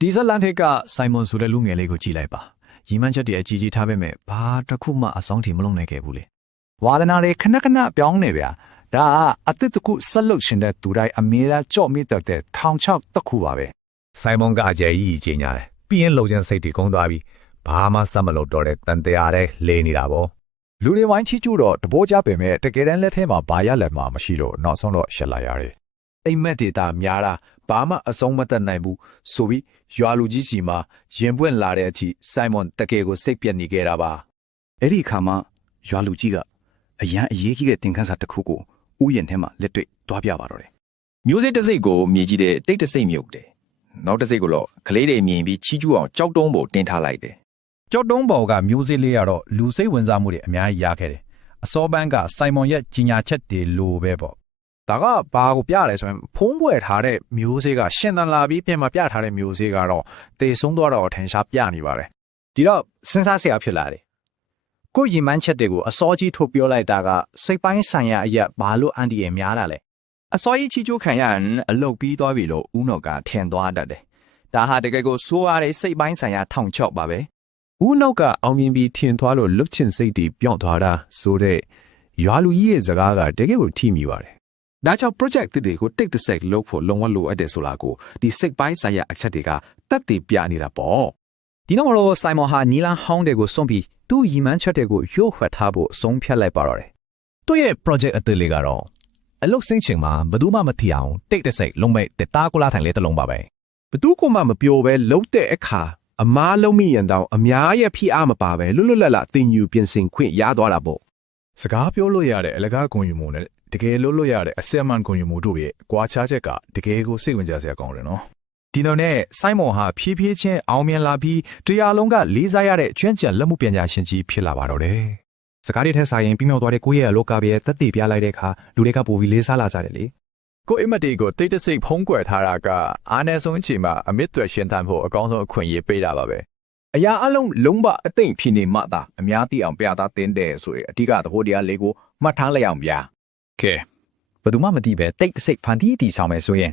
ဒီဇလန်ထက်ကဆိုင်မွန်ဆိုတဲ့လူငယ်လေးကိုကြည့်လိုက်ပါရီမန်းချက်တည်းအကြီးကြီးထားပေးမဲ့ဘာတစ်ခုမှအဆောင်ထီမလုံးနိုင်ခဲ့ဘူးလေဝါသနာတွေခဏခဏပြောင်းနေဗျာဒါကအသစ်တစ်ခုဆက်လုပ်ရှင်တဲ့သူတိုင်းအမေရာကြော့မိတတ်တဲ့ထောင်ချောက်တစ်ခုပါပဲ ဆိုင်မွန်ကအကျယ်ကြီးကြီးညာတယ်ပြီးရင်လုံချင်စိတ်တွေကုန်းသွားပြီးဘာမှစမလို့တော့တဲ့တန်တရားတဲ့လေနေတာပေါ့ လူတွေဝိုင်းချီကျူတော့တဘောကြပင်မဲ့တကယ်တမ်းလက်ထဲမှာဘာရလက်မှာမရှိလို့နောက်ဆုံးတော့ရှက်လာရတယ် အိမ်မက်ဒေတာများတာဘာမှအဆုံးမသက်နိုင်ဘူးဆိုပြီးရွာလူကြီးစီမှာရင်ပွင့်လာတဲ့အထိဆိုင်မွန်တကယ်ကိုစိတ်ပြက်နေခဲ့တာပါ အဲ့ဒီအခါမှာရွာလူကြီးကအရန်အရေးကြီးတဲ့တင်ခန်းစာတစ်ခုကိုဥယျာဉ်ထဲမှာလက်တွေ့တွားပြပါတော့တယ် မျိုးစေ့တစ်စိတ်ကိုမြေကြီးတဲ့တိတ်တစ်စိတ်မြုပ်တယ်နောက်တစ်စိတ်ကိုတော့ကလေးတွေမြင်ပြီးချီးကျူးအောင်ကြောက်တုံးပေါ်တင်ထားလိုက်တယ် ကြောက်တုံးပေါ်ကမျိုးစေ့လေးကတော့လူစိတ်ဝင်စားမှုတွေအများကြီးရခဲ့တယ်အစောပန်းကဆိုင်မွန်ရဲ့ကြီးညာချက်တွေလိုပဲပေါ့ ဒါကဘာကိုပြရဲဆိုရင်ဖုံးပွဲထားတဲ့မျိုးစေ့ကရှင်သန်လာပြီးပြင်မှာပြထားတဲ့မျိုးစေ့ကတော့တေဆုံးသွားတော့ထင်ရှားပြနေပါတယ် ဒီတော့စဉ်းစားစရာဖြစ်လာတယ်ကိုယ်ရင်မှန်းချက်တွေကိုအစောကြီးထုတ်ပြောလိုက်တာကစိတ်ပိုင်းဆိုင်ရာအရာဘာလို့အန်တီရဲ့များတာလဲ အစောကြီးချီကျိုးခံရရင်အလုတ်ပြီးသွားပြီလို့ဦးနောက်ကထင်သွားတတ်တယ်ဒါဟာတကယ်ကိုစိုးရတဲ့စိတ်ပိုင်းဆိုင်ရာထောင်ချောက်ပါပဲ ဦးနောက်ကအောင်မြင်ပြီးထင်သွားလို့လွတ်ချင်စိတ်တွေပြောင်းသွားတာဆိုတဲ့ရွာလူကြီးရဲ့စကားကတကယ်ကိုထိမိပါတယ် ဒါကြောင့် project တွေကိုတိတ်တဆိတ်လုပ်ဖို့လုံးဝလိုအပ်တယ်ဆိုတာကိုဒီစိတ်ပိုင်းဆိုင်ရာအချက်တွေကတက်တည်ပြနေတာပေါ့ ဒီနောက်တော့ဆိုင်မွန်ဟာနီလန်ဟောင်းတွေကိုစွန့်ပြီးသူ့ရီမန်းချက်တွေကိုရုပ်ခွက်ထားဖို့ဆုံးဖြတ်လိုက်ပါတော့တယ် သူ့ရဲ့ project အသစ်လေးကတော့အလုတ်စင်းချင်မှာဘယ်သူမှမထီအောင်တိတ်တဆိတ်လုံးမဲ့တားကိုလာထိုင်လေးတစ်လုံးပါပဲ ဘသူကမှမပြောပဲလှုပ်တဲ့အခါအမားလုံးမိရင်တောင်အများရဲ့ဖိအားမပါပဲလွတ်လွတ်လပ်လပ်တင်ယူပြင်ဆင်ခွင့်ရသွားတာပေါ့ စကားပြောလို့ရတဲ့အလကားဂုဏ်ယူမှုနဲ့တကယ်လို့လို့ရတဲ့အစက်မှန်ဂုဏ်ယူမှုတို့ရဲ့ကွာခြားချက်ကတကယ်ကိုစိတ်ဝင်စားစရာကောင်းတယ်နော်ဒီတော့နဲ့ဆိုင်မွန်ဟာဖြည်းဖြည်းချင်းအောင်မြင်လာပြီးတရားလုံးကလေးစားရတဲ့ကျွမ်းကျင်လက်မှုပညာရှင်ကြီးဖြစ်လာပါတော့တယ်စကားတွေထက်ဆိုင်ရင်ပြီးမြောက်သွားတဲ့ကိုယ့်ရဲ့လောကပဲသက်တည်ပြလိုက်တဲ့အခါလူတွေကပိုပြီးလေးစားလာကြတယ်လေကိုအိမ်မက်တွေကိုတိတ်တဆိတ်ဖုံးကွယ်ထားတာကအားနည်းဆုံးအချိန်မှာအမစ်တွေရှင်သန်ဖို့အကောင်းဆုံးအခွင့်အရေးပေးတာပါပဲ အရာအလုံးလုံးပအသိမ့်ဖြစ်နေမှသာအများသိအောင်ပြသတင်တဲ့ဆိုရင်အဓိကသဘောတရားလေးကိုမှတ်ထားလိုက်အောင်ဗျာ ကဲဘယ်သူမှမသိပဲတိတ်တဆိတ်ဖန်တီးတီဆောင်မယ်ဆိုရင်